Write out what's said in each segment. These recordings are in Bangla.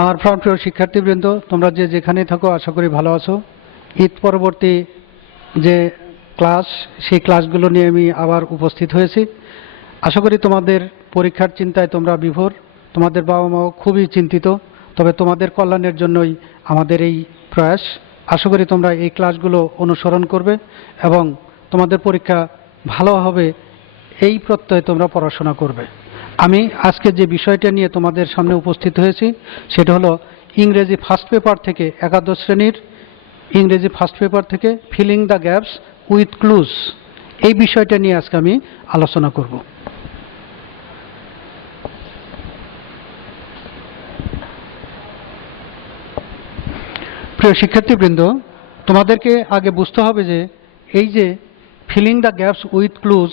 আমার প্রিয় শিক্ষার্থীবৃন্দ, তোমরা যে যেখানে থাকো আশা করি ভালো আছো। ঈদ পরবর্তী যে ক্লাস, সেই ক্লাসগুলো নিয়ে আমি আবার উপস্থিত হয়েছি। আশা করি তোমাদের পরীক্ষার চিন্তায় তোমরা বিভোর, তোমাদের বাবা মাও খুবই চিন্তিত। তবে তোমাদের কল্যাণের জন্যই আমাদের এই প্রয়াস। আশা করি তোমরা এই ক্লাসগুলো অনুসরণ করবে এবং তোমাদের পরীক্ষা ভালো হবে এই প্রত্যয়ে তোমরা পড়াশোনা করবে। আমি আজকে যে বিষয়টা নিয়ে তোমাদের সামনে উপস্থিত হয়েছি সেটা হলো ইংরেজি ফার্স্ট পেপার থেকে, একাদশ শ্রেণীর ইংরেজি ফার্স্ট পেপার থেকে filling the gaps with clues, এই বিষয়টা নিয়ে আজকে আমি আলোচনা করব। প্রিয় শিক্ষার্থীবৃন্দ, তোমাদেরকে আগে বুঝতে হবে যে এই যে filling the gaps with clues,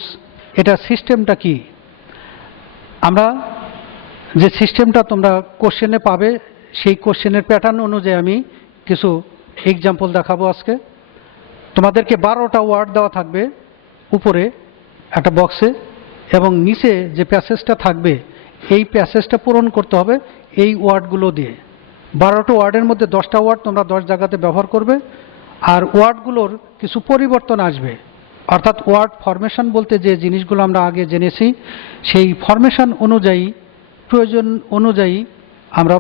এটা সিস্টেমটা কি। আমরা যে সিস্টেমটা তোমরা কোশ্চেনে পাবে, সেই কোশ্চেনের প্যাটার্ন অনুযায়ী আমি কিছু এক্সাম্পল দেখাবো আজকে। তোমাদেরকে 12টা ওয়ার্ড দেওয়া থাকবে উপরে একটা বক্সে, এবং নিচে যে প্যাসেজটা থাকবে এই প্যাসেজটা পূরণ করতে হবে এই ওয়ার্ডগুলো দিয়ে। 12টা ওয়ার্ডের মধ্যে 10টা ওয়ার্ড তোমরা 10 জায়গাতে ব্যবহার করবে, আর ওয়ার্ডগুলোর কিছু পরিবর্তন আসবে। অর্থাৎ ওয়ার্ড ফরমেশন বলতে যে জিনিসগুলো আমরা আগে জেনেছি, সেই ফরমেশন অনুযায়ী, প্রয়োজন অনুযায়ী আমরা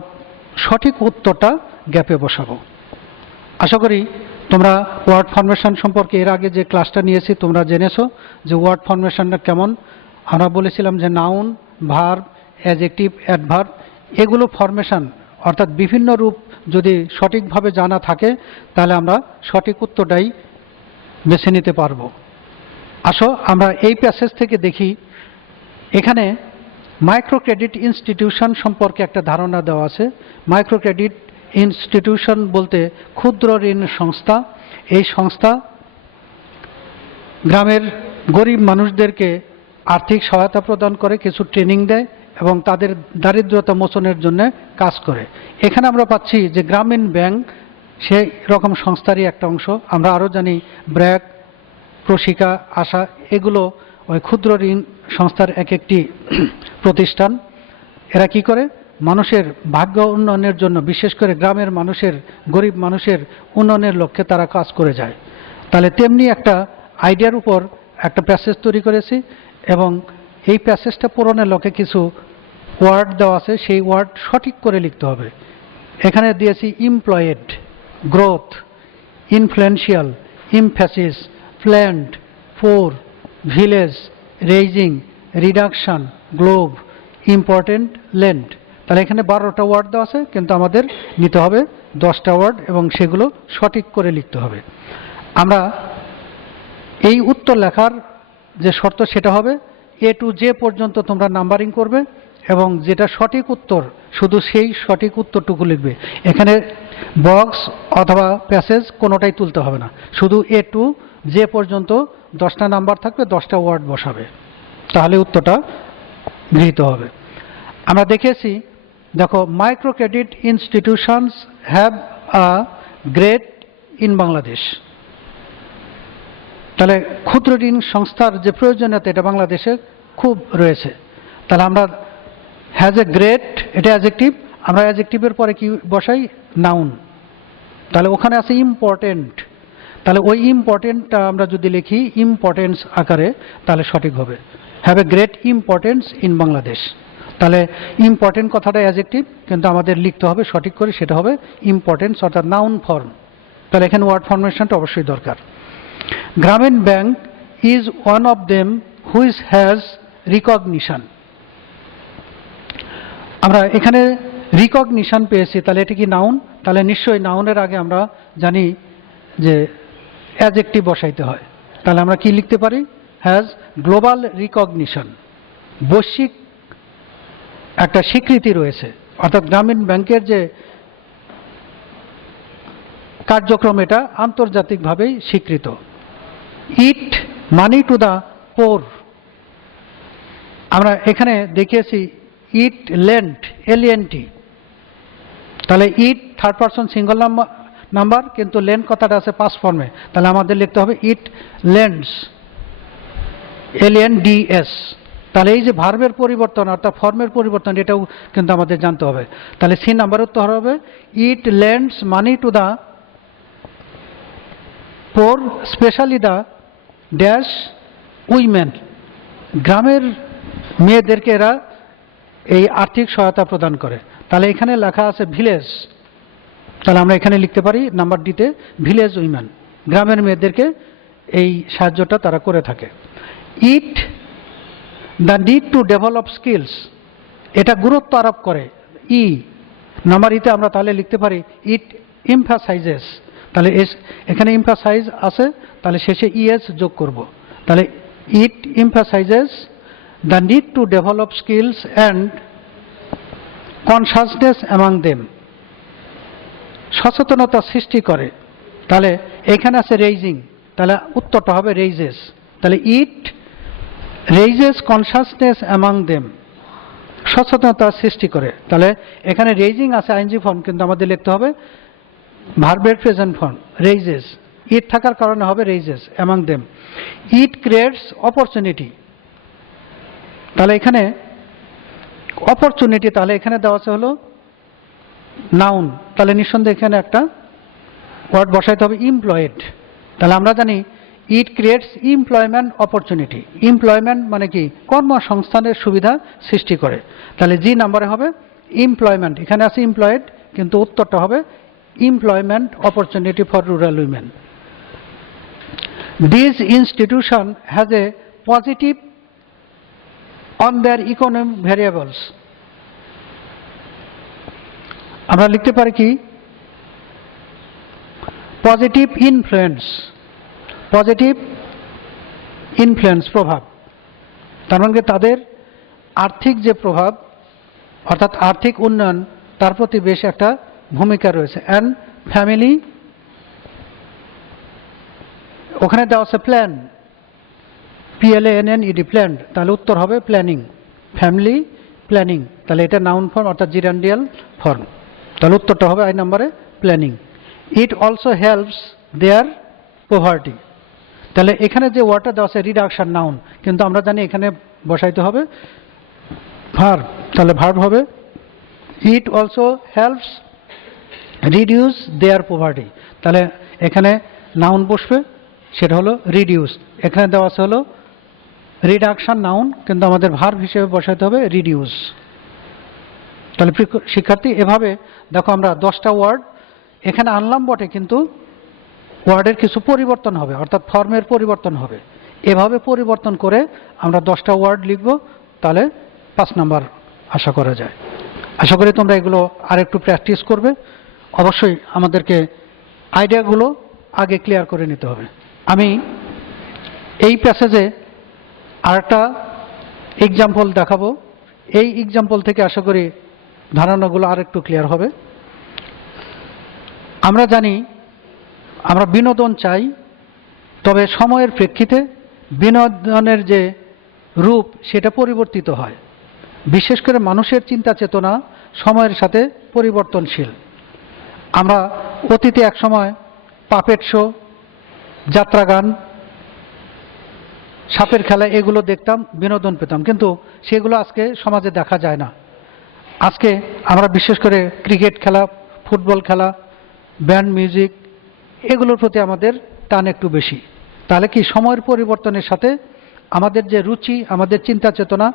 সঠিক উত্তরটা গ্যাপে বসাবো। আশা করি তোমরা ওয়ার্ড ফরমেশন সম্পর্কে এর আগে যে ক্লাসটা নিয়েছি তোমরা জেনেছো যে ওয়ার্ড ফরমেশনটা কেমন। আমরা বলেছিলাম যে নাউন, ভার্ব, অ্যাডজেক্টিভ, অ্যাডভার্ব, এগুলো ফরমেশন, অর্থাৎ বিভিন্ন রূপ যদি সঠিকভাবে জানা থাকে তাহলে আমরা সঠিক উত্তরটাই বেছে নিতে পারবো। আসো আমরা এই প্যাসেজ থেকে দেখি। এখানে মাইক্রো ক্রেডিট ইনস্টিটিউশন সম্পর্কে একটা ধারণা দেওয়া আছে। মাইক্রো ক্রেডিট ইনস্টিটিউশন বলতে ক্ষুদ্র ঋণ সংস্থা। এই সংস্থা গ্রামের গরিব মানুষদেরকে আর্থিক সহায়তা প্রদান করে, কিছু ট্রেনিং দেয় এবং তাদের দারিদ্রতা মোচনের জন্য কাজ করে। এখানে আমরা পাচ্ছি যে গ্রামীণ ব্যাংক সেই রকম সংস্থারই একটা অংশ। আমরা আরও জানি ব্র্যাক, প্রশিকা, আশা, এগুলো ওই ক্ষুদ্র ঋণ সংস্থার এক একটি প্রতিষ্ঠান। এরা কি করে? মানুষের ভাগ্য উন্নয়নের জন্য, বিশেষ করে গ্রামের মানুষের, গরিব মানুষের উন্নয়নের লক্ষ্যে তারা কাজ করে যায়। তাহলে তেমনি একটা আইডিয়ার উপর একটা প্যাসেজ তৈরি করেছি, এবং এই প্যাসেজটা পূরণের লক্ষ্যে কিছু ওয়ার্ড দেওয়া আছে, সেই ওয়ার্ড সঠিক করে লিখতে হবে। এখানে দিয়েছি employed, growth, influential, emphasis, planned, poor, village, raising, reduction, globe, important, lend. তাহলে এখানে 12টা ওয়ার্ড দেওয়া আছে, কিন্তু আমাদের নিতে হবে 10টা ওয়ার্ড এবং সেগুলো সঠিক করে লিখতে হবে। আমরা এই উত্তর লেখার যে শর্ত সেটা হবে A to J পর্যন্ত তোমরা নাম্বারিং করবে, এবং যেটা সঠিক উত্তর শুধু সেই সঠিক উত্তরটুকু লিখবে। এখানে বক্স অথবা প্যাসেজ কোনোটাই তুলতে হবে না, শুধু A to J পর্যন্ত 10টা নাম্বার থাকবে, 10টা ওয়ার্ড বসাবে, তাহলে উত্তরটা গৃহীত হবে। আমরা দেখেছি, দেখো, micro credit institutions have a great in Bangladesh. তাহলে ক্ষুদ্র ঋণ সংস্থার যে প্রয়োজনীয়তা এটা বাংলাদেশে খুব রয়েছে। তাহলে আমরা হ্যাজ এ গ্রেট, এটা অ্যাডজেক্টিভ, আমরা অ্যাডজেক্টিভের পরে কি বসাই? নাউন। তাহলে ওখানে আছে ইম্পর্টেন্ট, তাহলে ওই ইম্পর্টেন্টটা আমরা যদি লিখি ইম্পর্টেন্স আকারে তাহলে সঠিক হবে। Have a great importance in Bangladesh. তাহলে ইম্পর্টেন্ট কথাটা অ্যাডজেক্টিভ, কিন্তু আমাদের লিখতে হবে সঠিক করে, সেটা হবে ইম্পর্টেন্স, অর্থাৎ নাউন ফর্ম। তাহলে এখানে ওয়ার্ড ফরমেশনটা অবশ্যই দরকার। গ্রামীণ bank is one of them which has recognition. আমরা এখানে রিকগনিশন পেয়েছি, তাহলে এটা কি নাউন? তাহলে নিশ্চয়ই নাউনের আগে আমরা জানি যে অ্যাডজেক্টিভ বসাইতে হয়। তাহলে আমরা কি লিখতে পারি? হ্যাজ গ্লোবাল রিকগনিশন, বৈশ্বিক একটা স্বীকৃতি রয়েছে, অর্থাৎ গ্রামীণ ব্যাংকের যে কার্যক্রম এটা আন্তর্জাতিকভাবেই স্বীকৃত। ইট মানি টু দ্য পোর, আমরা এখানে দেখিয়েছি ইট লেন্ট, LENT। তাহলে it third person single number, কিন্তু লেন্ট কথাটা আছে পাস্ট ফর্মে, তাহলে আমাদের লিখতে হবে ইট লেন্ডস, LENDS। তাহলে এই যে ভার্বের পরিবর্তন অর্থাৎ ফর্মের পরিবর্তন এটাও কিন্তু আমাদের জানতে হবে। তাহলে সি নাম্বার উত্তর হবে it lends money to the poor specially the dash women. গ্রামের মেয়েদেরকে এরা এই আর্থিক সহায়তা প্রদান করে। তাহলে এখানে লেখা আছে ভিলেজ, তাহলে আমরা এখানে লিখতে পারি নাম্বার ডিতে ভিলেজ উইমেন, গ্রামের মেয়েদেরকে এই সাহায্যটা তারা করে থাকে। It the need to develop skills, এটা গুরুত্ব আরোপ করে। ই নাম্বার ইতে আমরা তাহলে লিখতে পারি ইট এমফাসাইজেস, তাহলে এখানে এমফাসাইজ আছে, তাহলে শেষে ইএস যোগ করব। তাহলে it emphasises the need to develop skills and consciousness among them, সচেতনতা সৃষ্টি করে। তাহলে এখানে আছে রেইজিং, তাহলে উত্তরটা হবে রেইজেস। তাহলে ইট রেইজেস কনসাসনেস অ্যামাং দেম, সচেতনতা সৃষ্টি করে। তাহলে এখানে রেইজিং আছে আইএনজি ফর্ম, কিন্তু আমাদের লিখতে হবে ভার্বের প্রেজেন্ট ফর্ম রেইজেস, ইট থাকার কারণে হবে raises among them. It creates opportunity, তাহলে এখানে অপরচুনিটি, তাহলে এখানে দেওয়া আছে হলো নাউন, তাহলে নিঃসন্দেহে এখানে একটা ওয়ার্ড বসাইতে হবে এমপ্লয়েড। তাহলে আমরা জানি it creates employment opportunity, employment মানে কি কর্মসংস্থানের সুবিধা সৃষ্টি করে। তাহলে জি নাম্বারে হবে এমপ্লয়মেন্ট, এখানে আছে এমপ্লয়েড কিন্তু উত্তরটা হবে employment opportunity for rural women. This institution has a positive on their economic variables, আমরা লিখতে পারি কি পজিটিভ ইনফ্লুয়েন্স, পজিটিভ ইনফ্লুয়েন্স প্রভাব, তার মানে তাদের আর্থিক যে প্রভাব অর্থাৎ আর্থিক উন্নয়ন তার প্রতি বেশ একটা ভূমিকা রয়েছে। অ্যান্ড ফ্যামিলি, ওখানে দেওয়া আছে প্ল্যান, PLANNED প্ল্যান, তাহলে উত্তর হবে প্ল্যানিং, ফ্যামিলি প্ল্যানিং, তাহলে এটা নাউন ফর্ম অর্থাৎ জিরান্ডিয়াল ফর্ম, তাহলে উত্তরটা হবে আই নাম্বারে planning. It also helps their poverty, তাহলে এখানে যে ওয়ার্ডটা দেওয়া আছে রিডাকশন নাউন, কিন্তু আমরা জানি এখানে বসাইতে হবে ভার্ব, তাহলে ভার্ব হবে it also helps reduce their poverty, তাহলে এখানে নাউন বসবে সেটা হলো রিডিউস, এখানে দেওয়া আছে হলো রিডাকশন নাউন কিন্তু আমাদের ভার্ব হিসেবে বসাইতে হবে রিডিউস। তাহলে শিক্ষার্থী এভাবে দেখো আমরা 10টা ওয়ার্ড এখানে আনলাম বটে, কিন্তু ওয়ার্ডের কিছু পরিবর্তন হবে অর্থাৎ ফর্মের পরিবর্তন হবে। এভাবে পরিবর্তন করে আমরা 10টা ওয়ার্ড লিখব, তাহলে 5 নাম্বার আশা করা যায়। আশা করি তোমরা এগুলো আর একটু প্র্যাকটিস করবে। অবশ্যই আমাদেরকে আইডিয়াগুলো আগে ক্লিয়ার করে নিতে হবে। আমি এই প্যাসেজে আরেকটা এক্সাম্পল দেখাবো, এই এক্সাম্পল থেকে আশা করি ধারণাগুলো আর একটু ক্লিয়ার হবে। আমরা জানি আমরা বিনোদন চাই, তবে সময়ের প্রেক্ষিতে বিনোদনের যে রূপ সেটা পরিবর্তিত হয়। বিশেষ করে মানুষের চিন্তা চেতনা সময়ের সাথে পরিবর্তনশীল। আমরা অতীতে একসময় পাপেট শো, যাত্রা গান, সাপের খেলা এগুলো দেখতাম, বিনোদন পেতাম, কিন্তু সেগুলো আজকে সমাজে দেখা যায় না। আজকে আমরা বিশেষ করে ক্রিকেট খেলা, ফুটবল খেলা, ব্যান্ড মিউজিক এগুলোর প্রতি আমাদের টান একটু বেশি। তাহলে কি সময়ের পরিবর্তনের সাথে আমাদের যে রুচি, আমাদের চিন্তা চেতনা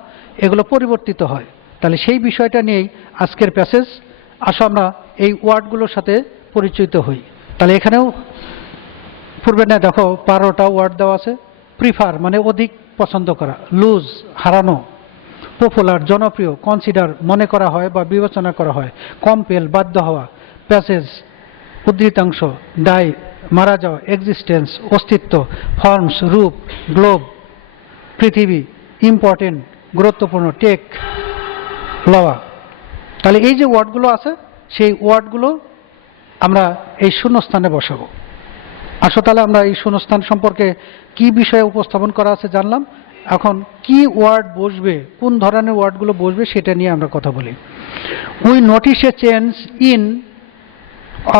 এগুলো পরিবর্তিত হয়। তাহলে সেই বিষয়টা নিয়েই আজকের প্যাসেজ। আসো আমরা এই ওয়ার্ডগুলোর সাথে পরিচিত হই। তাহলে এখানেও পূর্বে না দেখো 12টা ওয়ার্ড দেওয়া আছে। প্রিফার মানে অধিক পছন্দ করা, লুজ হারানো, পপুলার জনপ্রিয়, কনসিডার মনে করা হয় বা বিবেচনা করা হয়, কম্পেল বাধ্য হওয়া, প্যাসেজ উদ্ধৃতাংশ, ডাই মারা যাওয়া, এক্সিস্টেন্স অস্তিত্ব, ফর্মস রূপ, গ্লোব পৃথিবী, ইম্পর্টেন্ট গুরুত্বপূর্ণ, টেক লওয়া। তাহলে এই যে ওয়ার্ডগুলো আছে সেই ওয়ার্ডগুলো আমরা এই শূন্যস্থানে বসাবো। আসো তাহলে আমরা এই শূন্যস্থান সম্পর্কে কি বিষয়ে উপস্থাপন করা আছে জানলাম। এখন কি ওয়ার্ড বসবে, কোন ধরনের ওয়ার্ডগুলো বসবে সেটা নিয়ে আমরা কথা বলি। We notice a change in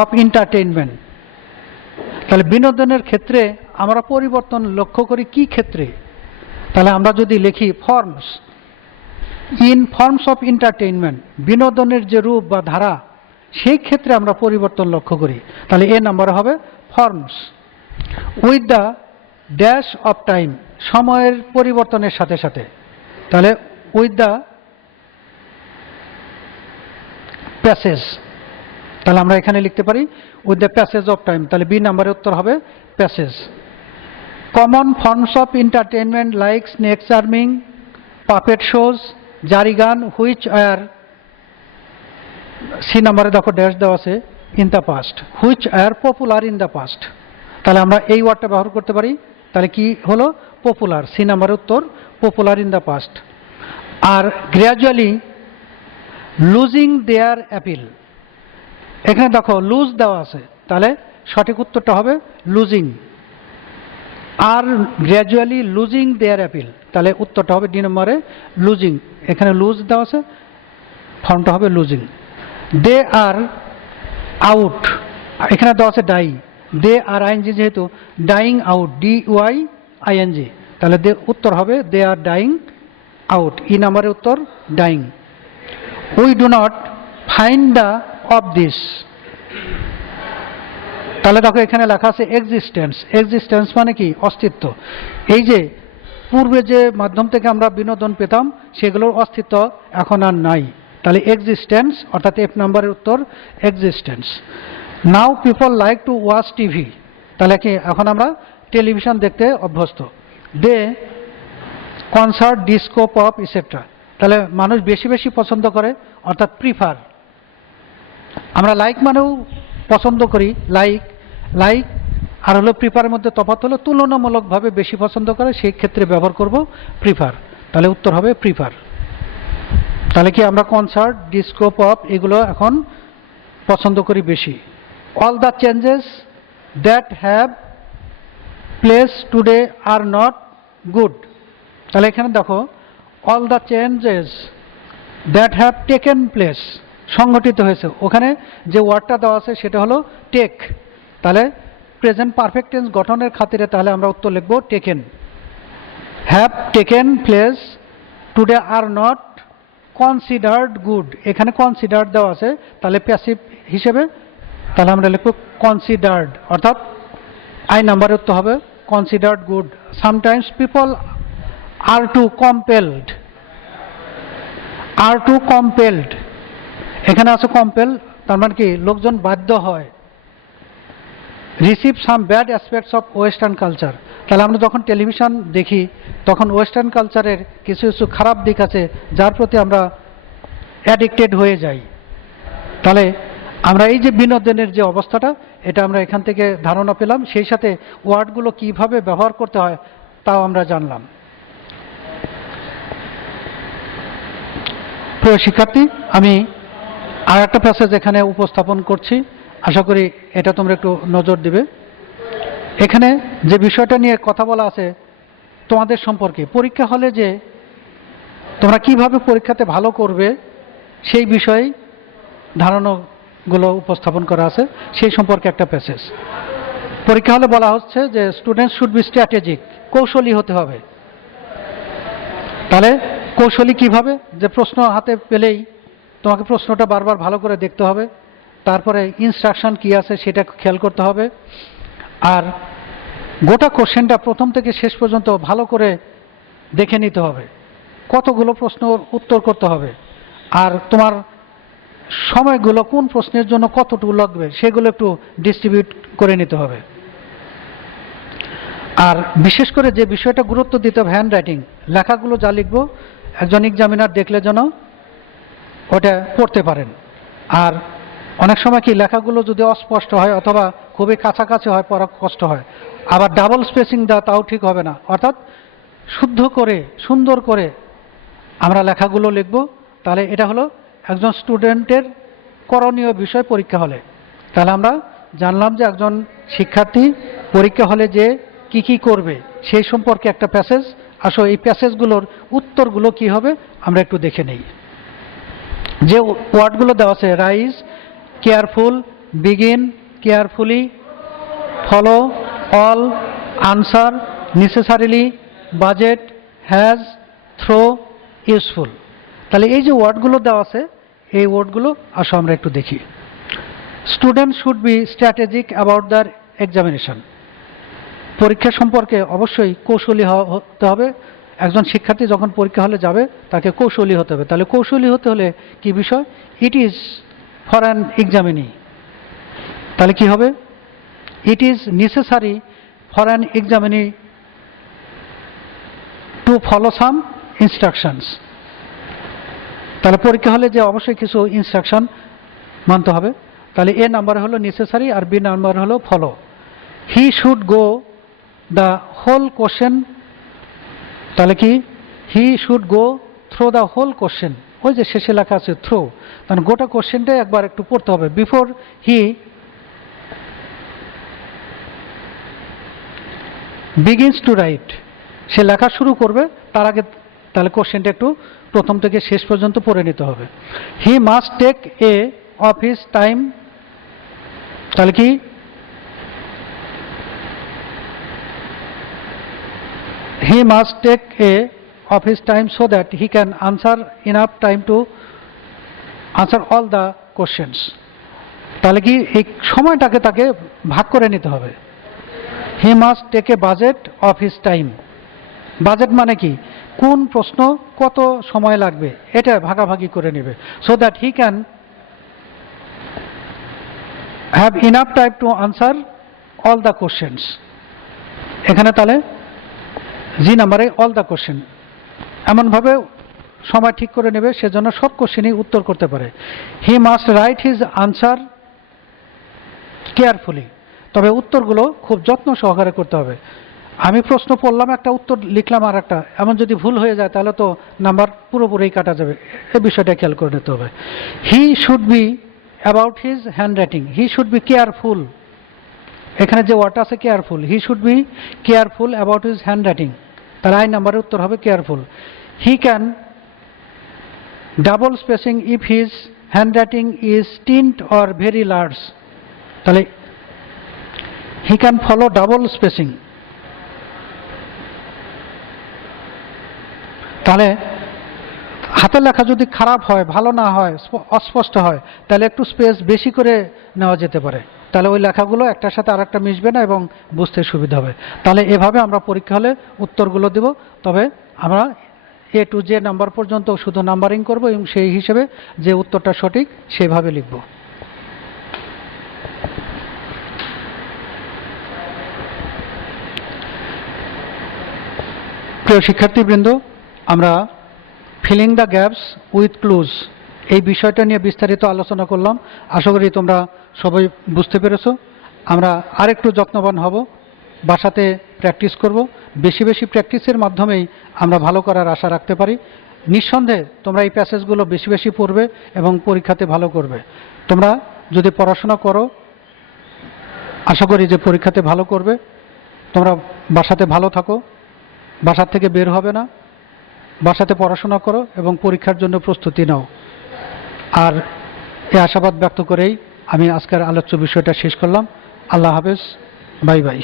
of entertainment, তাহলে বিনোদনের ক্ষেত্রে আমরা পরিবর্তন লক্ষ্য করি কি ক্ষেত্রে? তাহলে আমরা যদি লিখি forms, in forms of entertainment, বিনোদনের যে রূপ বা ধারা, সেই ক্ষেত্রে আমরা পরিবর্তন লক্ষ্য করি। তাহলে এ নাম্বার হবে forms. With the dash of time, সময়ের পরিবর্তনের সাথে সাথে, তাহলে উইথ দ্য প্যাসেজ, তাহলে আমরা এখানে লিখতে পারি with the passage of time, তাহলে বি নাম্বারের উত্তর হবে passage. Common forms of entertainment like snake charming, puppet shows, জারি গান, হুইচ আর, সি নাম্বারে দেখো ড্যাশ দেওয়া আছে, in the past, which are popular in the past, তাহলে আমরা এই ওয়ার্ডটা ব্যবহার করতে পারি। তাহলে কি হলো? পপুলার, সি নাম্বারের উত্তর পপুলার ইন দ্য পাস্ট। আর গ্র্যাজুয়ালি লুজিং দেয়ার অ্যাপিল, এখানে দেখো লুজ দেওয়া আছে, তাহলে সঠিক উত্তরটা হবে লুজিং। আর গ্র্যাজুয়ালি লুজিং দেয়ার অ্যাপিল, তাহলে উত্তরটা হবে ডি নম্বরে লুজিং, এখানে লুজ দেওয়া আছে, ফর্মটা হবে লুজিং। দে আর আউট, এখানে দেওয়া আছে ডাই, দে আর আইএনজি যেহেতু, dying out, D Y ING, তাহলে উত্তর হবে দে আর ডাইং আউট, ই নাম্বারের উত্তর dying. We do not find the of this, তাহলে দেখো এখানে লেখা আছে এক্সিস্টেন্স, এক্সিস্টেন্স মানে কি? অস্তিত্ব। এই যে পূর্বে যে মাধ্যম থেকে আমরা বিনোদন পেতাম সেগুলোর অস্তিত্ব এখন আর নাই, তাহলে এক্সিস্টেন্স, অর্থাৎ এফ নাম্বারের উত্তর existence. Now people like to watch TV, তাহলে কি এখন আমরা টেলিভিশন দেখতে অভ্যস্ত। দে কনসার্ট, ডিস্কো, পপ ইসেট্রা, তাহলে মানুষ বেশি বেশি পছন্দ করে, অর্থাৎ প্রিফার। আমরা লাইক মানেও পছন্দ করি, লাইক লাইক আর হলো প্রিফারের মধ্যে তফাৎ হলো তুলনামূলকভাবে বেশি পছন্দ করে, সেই ক্ষেত্রে ব্যবহার করব প্রিফার, তাহলে উত্তর হবে প্রিফার। তাহলে কি আমরা কনসার্ট, ডিস্কো, পপ এগুলো এখন পছন্দ করি বেশি। All the changes that have place today are not good, তাহলে এখানে দেখো all the changes that have taken place, সংঘটিত হয়েছে, ওখানে যে ওয়ার্ডটা দেওয়া আছে সেটা হলো টেক, তাহলে প্রেজেন্ট পারফেক্ট টেন্স গঠনের খাতিরে তাহলে আমরা উত্তর লিখব taken. Have taken place today are not considered good, এখানে কনসিডার্ড দেওয়া আছে, তাহলে প্যাসিভ হিসেবে তাহলে আমরা লিখব কনসিডার্ড, অর্থাৎ আই নাম্বারের উত্তর হবে কনসিডার্ড গুড। সামটাইমস পিপল আর টু কম্পেলড, আর টু কম্পেলড, এখানে আছে কম্পেল, তার মানে কি লোকজন বাধ্য হয়। Receive some bad aspects of western culture, তাহলে আমরা যখন টেলিভিশন দেখি তখন ওয়েস্টার্ন কালচারের কিছু কিছু খারাপ দিক আছে যার প্রতি আমরা অ্যাডিক্টেড হয়ে যাই। তাহলে আমরা এই যে বিনোদনের যে অবস্থাটা, এটা আমরা এখান থেকে ধারণা পেলাম, সেই সাথে ওয়ার্ডগুলো কিভাবে ব্যবহার করতে হয় তাও আমরা জানলাম। প্রিয় শিক্ষার্থী, আমি আর একটা প্যাসেজ এখানে উপস্থাপন করছি, আশা করি এটা তোমরা একটু নজর দিবে। এখানে যে বিষয়টা নিয়ে কথা বলা আছে তোমাদের সম্পর্কে, পরীক্ষা হলে যে তোমরা কিভাবে পরীক্ষাতে ভালো করবে সেই বিষয়ে ধারণাগুলো উপস্থাপন করা আছে, সেই সম্পর্কে একটা প্যাসেজ। পরীক্ষা হলে বলা হচ্ছে যে স্টুডেন্টস শুড বি স্ট্র্যাটেজিক, কৌশলী হতে হবে। তাহলে কৌশলী কিভাবে? যে প্রশ্ন হাতে পেলেই তোমাকে প্রশ্নটা বারবার ভালো করে দেখতে হবে, তারপরে ইনস্ট্রাকশন কি আছে সেটা খেয়াল করতে হবে, আর গোটা কোশ্চেনটা প্রথম থেকে শেষ পর্যন্ত ভালো করে দেখে নিতে হবে, কতগুলো প্রশ্ন উত্তর করতে হবে, আর তোমার সময়গুলো কোন প্রশ্নের জন্য কতটুকু লাগবে সেগুলো একটু ডিস্ট্রিবিউট করে নিতে হবে। আর বিশেষ করে যে বিষয়টা গুরুত্ব দিতে হবে হ্যান্ড রাইটিং, লেখাগুলো যা লিখবো একজন এক্সামিনার দেখলে যেন ওটা পড়তে পারেন। আর অনেক সময় কি লেখাগুলো যদি অস্পষ্ট হয় অথবা খুবই কাছাকাছি হয় পড়া কষ্ট হয়, আবার ডাবল স্পেসিং দেওয়া তাও ঠিক হবে না, অর্থাৎ শুদ্ধ করে সুন্দর করে আমরা লেখাগুলো লিখব। তাহলে এটা হলো একজন স্টুডেন্টের করণীয় বিষয় পরীক্ষা হলে। তাহলে আমরা জানলাম যে একজন শিক্ষার্থী পরীক্ষা হলে যে কি কি করবে সেই সম্পর্কে একটা প্যাসেজ। আসলে এই প্যাসেজগুলোর উত্তরগুলো কি হবে আমরা একটু দেখে নেই। যে ওয়ার্ডগুলো দেওয়া আছে, rise, careful, begin, carefully, follow, all, answer, necessarily, budget, has, throw, useful. তাহলে এই যে ওয়ার্ডগুলো দেওয়া আছে, এই ওয়ার্ডগুলো আসো আমরা একটু দেখি। Student should be strategic about their examination. পরীক্ষা সম্পর্কে অবশ্যই কৌশলী হতে হবে। একজন শিক্ষার্থী যখন পরীক্ষা হলে যাবে তাকে কৌশলী হতে হবে। তাহলে কৌশলী হতে হলে কি বিষয়? It is for an examinee. তাহলে কি হবে? It is necessary for an examinee to follow some instructions. তাহলে পরীক্ষা হলে যে অবশ্যই কিছু ইনস্ট্রাকশন মানতে হবে। তাহলে এ নাম্বার হলো নেসেসারি আর বি নাম্বার হলো follow. He should go the whole question. তাহলে কি? He should go through the whole question. ওই যে শেষে লেখা আছে থ্রো, মানে গোটা কোশ্চেনটা একবার একটু পড়তে হবে before he begins to write. সে লেখা শুরু করবে তার আগে তাহলে কোশ্চেনটা একটু প্রথম থেকে শেষ পর্যন্ত পড়ে নিতে হবে। He must take a of his time. তাহলে কি? He must take a of his time so that he can answer enough time to answer all the questions. তাহলে কি এই সময়টাকে তাকে ভাগ করে নিতে হবে। He must take a budget of his time. Budget মানে কি? কোন প্রশ্ন কত সময় লাগবে এটা ভাগাভাগি করে নেবে, so that he can have enough time to answer all the questions. এখানে তাহলে জি নাম্বারে অল দ্য কোশ্চেন এমনভাবে সময় ঠিক করে নেবে সেজন্য সব কোশ্চেনই উত্তর করতে পারে। He must right his answer carefully. তবে উত্তরগুলো খুব যত্ন সহকারে করতে হবে। আমি প্রশ্ন পড়লাম একটা, উত্তর লিখলাম আর একটা, এমন যদি ভুল হয়ে যায় তাহলে তো নাম্বার পুরোপুরি কাটা যাবে। এই বিষয়টা খেয়াল করে নিতে হবে। He should be about his handwriting. He should be careful. এখানে যে ওয়ার্ডটা আছে careful, he should be careful about his handwriting. তাহলে আই নাম্বারের উত্তর হবে careful. He can double spacing if his handwriting is tiny or very large. তাহলে he can follow double spacing. তাহলে হাতের লেখা যদি খারাপ হয়, ভালো না হয়, অস্পষ্ট হয়, তাহলে একটু স্পেস বেশি করে নেওয়া যেতে পারে। তাহলে ওই লেখাগুলো একটার সাথে আরেকটা মিশবে না এবং বুঝতে সুবিধা হবে। তাহলে এভাবে আমরা পরীক্ষা হলে উত্তরগুলো দেব। তবে আমরা এ টু জে নাম্বার পর্যন্ত শুধু নাম্বারিং করব এবং সেই হিসেবে যে উত্তরটা সঠিক সেভাবে লিখব। প্রিয় শিক্ষার্থীবৃন্দ, আমরা filling the gaps with clues এই বিষয়টা নিয়ে বিস্তারিত আলোচনা করলাম। আশা করি তোমরা সবাই বুঝতে পেরেছো। আমরা আরেকটু যত্নবান হব, বাসাতে প্র্যাকটিস করব। বেশি বেশি প্র্যাকটিসের মাধ্যমেই আমরা ভালো করার আশা রাখতে পারি। নিঃসন্দেহে তোমরা এই প্যাসেজগুলো বেশি বেশি পড়বে এবং পরীক্ষাতে ভালো করবে। তোমরা যদি পড়াশোনা করো, আশা করি যে পরীক্ষাতে ভালো করবে। তোমরা বাসাতে ভালো থাকো, বাসার থেকে বের হবে না, বাসাতে পড়াশোনা করো এবং পরীক্ষার জন্য প্রস্তুতি নাও। আর এই আশাবাদ ব্যক্ত করেই আমি আজকের আলোচ্য বিষয়টা শেষ করলাম। আল্লাহ হাফেজ, বাই বাই।